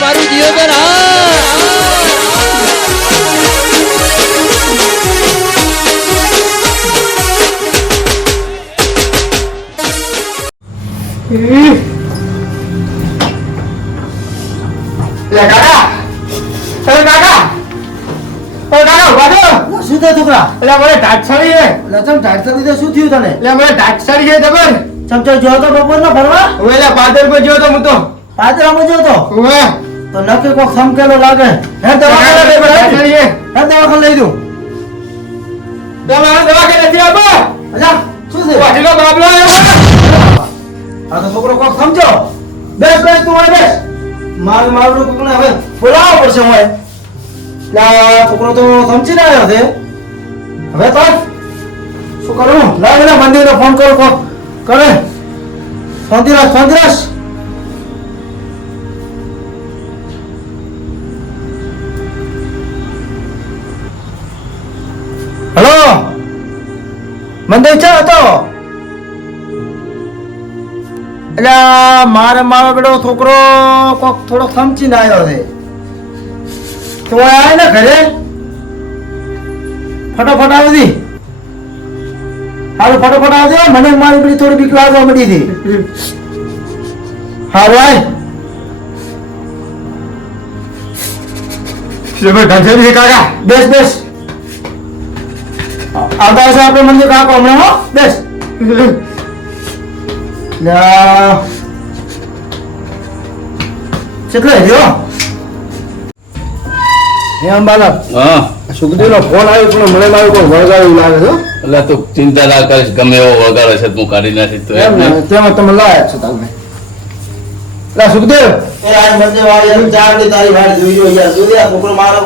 મારું જીવન શું થયું છોકરા? એટલે મને ટાટસાડી છે. લચમ ટાટસરી તો શું થયું તને? એટલે મને ટાટસાડી છે ખબર? ચમચો જો તો બપોર ના ફરવા હું એટલે પાદરમાં ગયો તો હું તો. પાદરામાં જો તો ઓવે. તો નક્કી કોક સમકેલો લાગે. હે દવાખાને લઈ ટાટસાડી છે. હે દવાખાને લઈ દઉં. દવાખાને નથી આપો. અચ્છા શું છે? વાટીનો બાબલો આવ્યો. આ તો છોકરો કોક સમજો. બેસ બેસ તું અહીં બેસ. મારું કોકને હવે બોલાવવો પડશે હું. છોકરો તો સમજી ના આવ્યો છે. હવે તો શું કરું? લાવ એના મંદિરને ફોન કરો કોક કરે. શાંતિરાજ હેલો મંદિર છે હતો એટલે મારો બેટો છોકરો કોક થોડો સમજીને આવ્યો છે તો આવે ને ઘરે ફટાફટ આવી દી. હારું ફટાફટ આવી દે. મને મારી બધી થોડી બીક લાગવા મળી હતી. હારું આય. ટાટસાડી કાકા. બેસ આવતા હશે આપણે મંદિર કાકો હમણાં હો. બેસ કેટલો રહ્યો એમ બાલક? હા સુખદેવનો ફોન આવ્યો પણ મને લાગ્યું કોઈ વળગાડ્યું લાગે છે. એટલે તું ચિંતા ના કરીશ, ગમે એવો વગાડે છે હું કાઢી નાખીશ. તો એમ ને તેમાં તમે લાયા છો તમે. લા સુખદેવ એ આજ મંદિર વાળી એમ ચાર ની તારી વાડી જોઈ જો યાર જોઈ આ છોકરો મારો.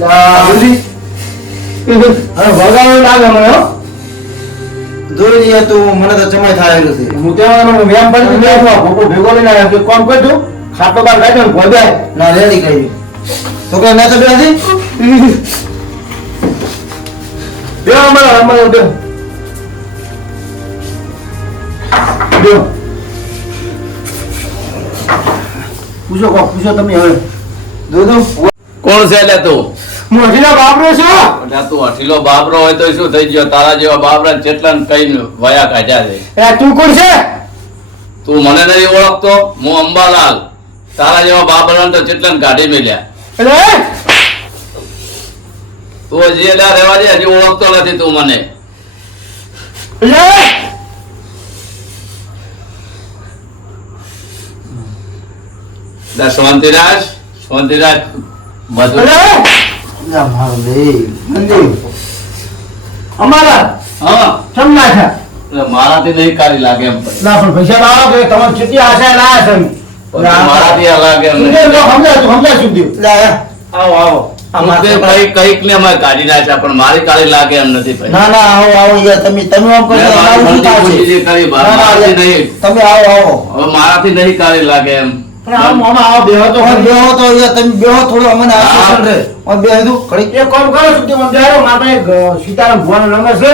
લા જલ્દી અરે વળગાડ્યું લાગે મને હો. જોઈ લઈએ તું મને તો ચમય થાય નથી. હું ત્યાં વ્યાયામ પડી બેઠો ભોકો ભેગો લઈને આવ્યો કોમ કરજો ખાટો બાર કાઢ્યો ભોજાય ના રેડી કરી છોકરા ના તો બેસી બે અમારા બે પૂછો તમે હવે દૂધ કોણ છે એટલે તું? હું હજીનો બાબરો છું. એટલે તું અઠીલો બાબરો હોય તો શું થઈ ગયો? તારા જેવા બાબરા કેટલા કઈ વયા કાઢ્યા છે. એ તું કોણ છે? તું મને નહીં ઓળખતો? હું અંબાલાલ. તારા જેવા બાબરા તો કેટલા કાઢી મેલ્યા. એટલે તું હજી એટલે રહેવા દે, હજી ઓળખતો નથી તું મને. શાંતિરાજ મધુર. અમારા હા કેમ નાખ્યા? એટલે મારાથી નહીં કાઢી લાગે એમ પછી. ના પણ પૈસા લાવો કે તમારે કેટલી આશા ના છે મારાથી આ લાગે એમ નહીં. સમજાય સુખદેવ આવો સુખદેવ કઈક ને અમે કાઢી નાખ્યા પણ મારી કાઢી લાગે એમ નથી ભાઈ. ના આવો યાર તમે આમ કહો મેં મારી ભરતી પૂછી કરી, મારાથી નહીં. તમે આવો હવે મારાથી નહીં કાઢી લાગે એમ. બેહો તો યાર તમે બેહો થોડું અમને આશ્વાસન રહે. બેહો દઉં ઘડીક એક કામ કરો સુખદેવ મને જાયો મારે સીતારામ ભગવાનનો નંબર છે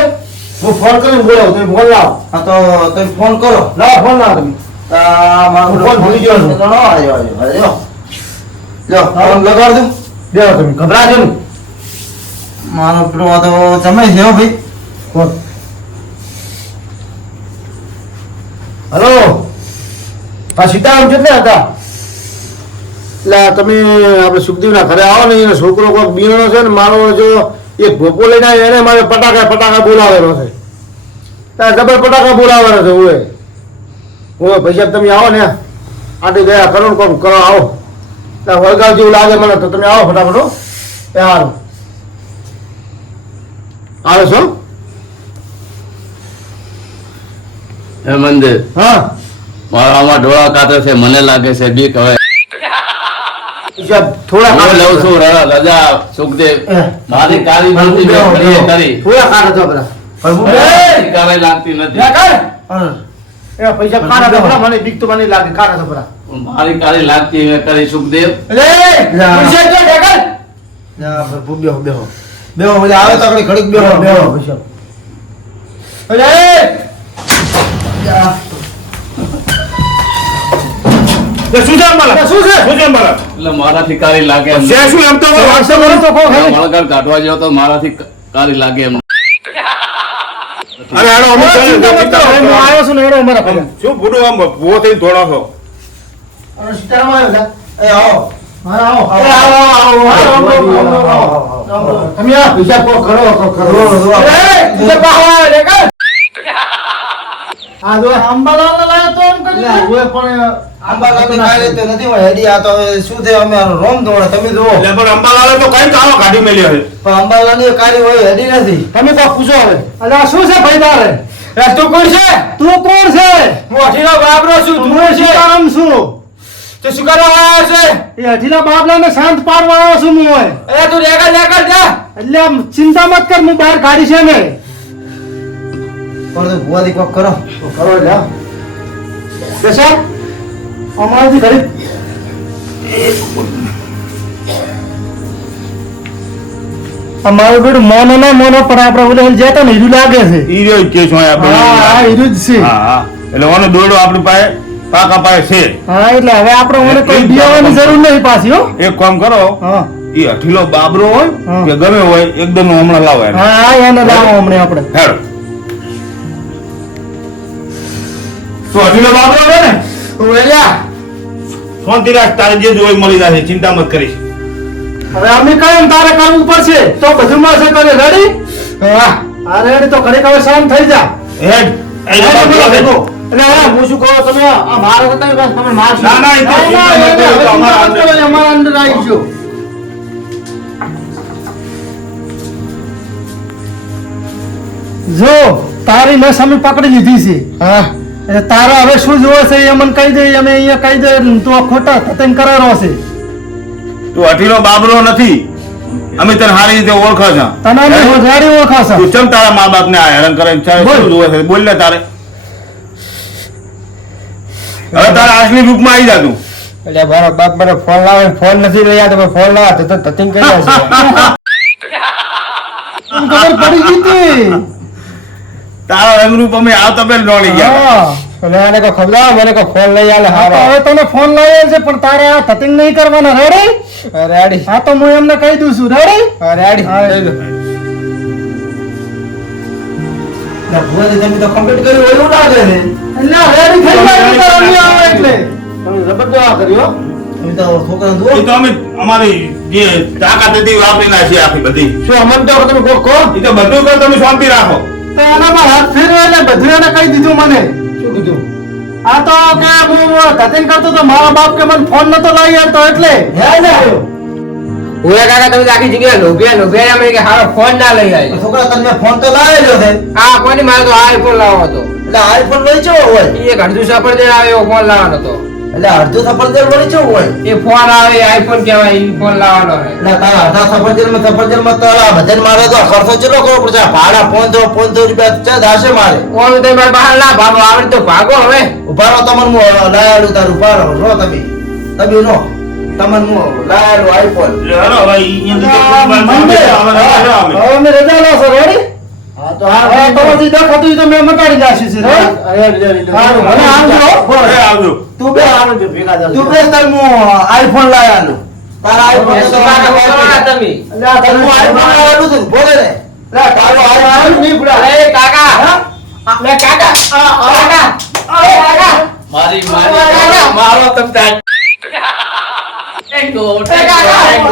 હું ફોન કરીને બોલાવું તમે ફોન લાવો. હા તો તમે ફોન કરો. લાવો ફોન લાવો તમે. મારો ફોન ભૂલી ગયો છું. આવ્યો લો ફોન લગાડ દઉં. બેહો તમે ગભરાજો ને. મારો પેલો આ તો સમય છે હો ભાઈ. ફોન હલો આ સીતારામ કેટલા હતા? એટલે તમે આપણે સુખદેવના ઘરે આવો ને એનો છોકરો કોઈક બીણો છે ને મારો જો એક ભોપો લઈને આવ્યો એને મારે પટાકા બોલાવેલો છે. જબર પટાકા બોલાવેલો છે ઓય ભાઈ તમે આવો ને આટી ગયા કરો ને કોમ કરો આવો. વળગાવ જેવું લાગે મને તો તમે આવો ફટાફટ હો. એ સારું આવે છો? હે મંદિર હા મારામાં ડોળા કાઢે છે, મને લાગે છે બીક. હવે થોડા હું લઉં છું રજા સુખદેવ. મારી કાળી ભરતી કરી થોડા કાઢો છો બધા કાળી લાગતી નથી. પૈસા કાઢા તો મને બીક તો મને લાગે કાઢા તો બધા મારી કાળી લાગતી મેં કરી સુખદેવ. બેહો મજા આવે તો આપણે ઘડીક બેહો પૈસા શું છે અંબાલાલ? શું છે? શું છે અંબાલાલ? એટલે મારાથી કારી લાગે એમ છે શું એમ તો બોલો. વાંચો બોલો તો કહો ખાલી. વળગાડ કાઢવા જેવો તો મારાથી કારી લાગે એમ અરે હાલો, અમે હવે ચિંતા મત કરો. હું ચાલીએ. આવ્યો છું ને એનો અમારા ભેગા. શું ભૂડું આમ ભૂવો થઈને દોડો છો? અને સીતારામ આવ્યો છે. એ આવો હા, આવો. એ આવો, આવો, આવો. તમે આ બીજા કોક કરો, કોક કરો. એ, બીજા પાહો આવે લે, કાઢ. આ જો અંબાલાલને લાવ્યો તો એમ કરી લે. દીધું. ઓય પણ અંબાલાલની કાંઈ રીતે નથી હોય. હેડી આ તો હવે શું થયું, અમે રોમ દોડે તમે જુઓ. એટલે પણ અંબાલાલે તો કઈ કાળો કાઢી મેલ્યો છે. પણ અંબાલાલની કાંઈ હોય હેડી નથી. તમે કોક પૂછો હવે. અલ્યા શું છે ભાઈ તારે? એ તું કોણ છે? તું કોણ છે? હું અઠીનો બાબરો છું. તું તું કોણ છે? સીતારામ છું. તું શું કરવા આવ્યો છે? એ અઢીલા બાબલાને શાંત પાડવા આવ્યો છું હું ઓય. એ તું રેગા જા. એટલે આમ ચિંતા મત કર, હું બહાર કાઢી છે ને. પણ તું ભુવાથી કોક કરો. કરો એટલે બેસા અમારાથી ઘડી અમારું બેટું મોનો ના મોનો પણ આપણે ઓલે જતા ને હીરું લાગે છે. ઈ રહ્યો જ કેસ હોય આપણે. હા હીરું જ છે. હા, હા. એટલે ઓનો દોરડો આપણી પાસે પાકા પાસે છે. હા એટલે હવે આપણે ઓને કોઈ બિયાવાની જરૂર નહીં પાછી હો. એક કામ કરો, હા ઈ અઠીલો બાબરો હોય હા. કે ગમે હોય એકદમ હમણાં લાવો એને. હા એને લાવો હમણે આપણે. હેડો. તો અઠીલો બાબરો છે ને, ઓલ્યા શાંતિ રાખ, તારે જે જોઈ મળી જશે, ચિંતા મત કરીશ. હવે અમે કઈ તારે કરવું પડશે તો બધું મળશે તને. રેડી? હા રેડી. તો ઘડીક હવે શાંત થઈ જા. હેડ. એટલે હા, હું શું કહું, તમે આ મારા કરતા બસ તમે મારશો. ના, ના, એ તો ના, ના, ચિંતા મત કરો, હવે અમારા ચિંતા મત કરો, અમારા અંદર આવી ગયો. જો તારી નસ અમે પકડી લીધી છે. હા એટલે તારે હવે શું જોવે છે એ અમને કહી દે. અમે અહીંયા કહી દે તું આ ખોટા તતન કરારો છે. તું અઠીલો બાબરો નથી, અમે તને સારી રીતે ઓળખો છો. તને અમે ગાડી ઓળખાશે. તું ચમ તારા મા બાપ ને આ હેરાન કરે છે? બોલ. શું જોવે છે? બોલ ને તારે. હવે તારા asli રૂપમાં આવી જા તું. એટલે મારો બાપ મને ફોન લાવે, ફોન નથી લઈ આવ્યો. તમે ફોન લાવો તો તતિંગ કરી દેશે. તને ખબર પડી ગઈ હતી. તારો રંગરૂપ અમે આવતા પહેલા દોડી ગયા. હા. એટલે આને કોઈ ખબર આવે, મને કોઈ ફોન લઈ આલે હા, તો હારો. હવે તને ફોન લાવ્યો છે પણ તારે આ તતિંગ નહીં કરવાના. રેડી? રેડી હા તો હું એમને કહી દઉં છું. રેડી? રેડી હા. લઈ લો. ભુવાજી તમે તો કમ્પ્લીટ કર્યું એવું લાગે છે. એટલે રેડી થઈ જાય તો અમે આવો એટલે. તમે જબરદસ્ત કર્યો. તમે તો છોકરાને જુઓ. એ તો અમે અમારી જે તાકાત હતી વાપરી નાખી આખી બધી. શું અમન તો તમે કોક કહો. એ તો બધું કર, તમે શાંતિ રાખો. તો એના પર હાથ ફેરવે એટલે બધું એને કહી દીધું મને. શું કીધું? આ તો કે હું તતિંગ કરતો તો મારા બાપ કે મને ફોન નતો લઈ આવતો એટલે. હે ને? ઓયા કાકા તમે તો આખી જગ્યાએ લોભિયા અમે કે હારો ફોન ના લઈ આવ્યો. છોકરા તમે ફોન તો લાવેલો છે. હા કોની મારે તો આઈફોન લાવવાનો હતો. એટલે આઈફોન લઈ ચો હોય? એ એક અડધું સફરજન આવે એવો ફોન લાવવાનો હતો. એટલે અડધું સફરજન લઈ ચો હોય? એ ફોન આવે આઈફોન કહેવાય, એ ફોન લાવવાનો છે. એટલે તારા અડધા સફરજનમાં તો આ ભજન મારે તો ખર્ચો ચેટલો કરવો પડશે? ભાડા 500 રૂપિયા ચા દાશે મારે. ઓમ તો મારે બહાર ના ભાગો, આવડે તો ભાગો હવે. ઉભા રહો, તમને હું લાયાડું તારું ઉભા રહો. રો તમે રો. તમને હું લાયાડું આઈફોન. હેલો, હવે અહીંયાથી તો કોઈ મંદિર. બાજુ આવે, હવે અમે. હવે અમે રજા લો છો. રેડી? હા તો હા તો પછી દેખાતું હોય તો મેં મટાડી જાશે છે. રેડી? હારું, હવે આવજો. હવે આવજો. તું બે તું બે તાર હું આઈફોન લાયાલું. તારા આઈફોન તો તમે. એટલે આ તારું આઈફોન લાયાલું છે બોલે ને. લે તારો આઈફોન નહીં ભૂલા. અરે કાકા. લે કાકા. કાકા. કાકા. મારી મારો તમ તાર ટેંગો ટેંગો ટેંગો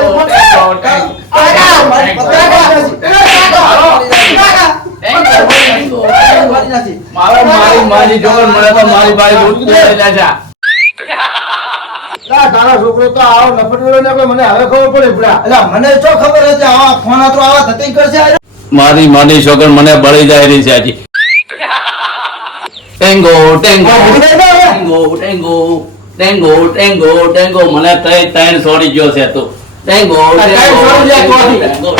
મારો મારી જોગર મળે તો મારી બાઈ દૂધ લઈ જા. તારા છોકરો તો આવો નફટવેલો ને કોઈ મને હવે ખબર પડે ભલા. એટલે મને જો ખબર હતી આવા ફોન આતો આવા થતી કરશે. મારી માની છોકર મને બળી જાય રહી છે હજી. Tango tango tango tango tango tango tango મને ત્રણ છોડી ગયો છે તું. Tango tango tango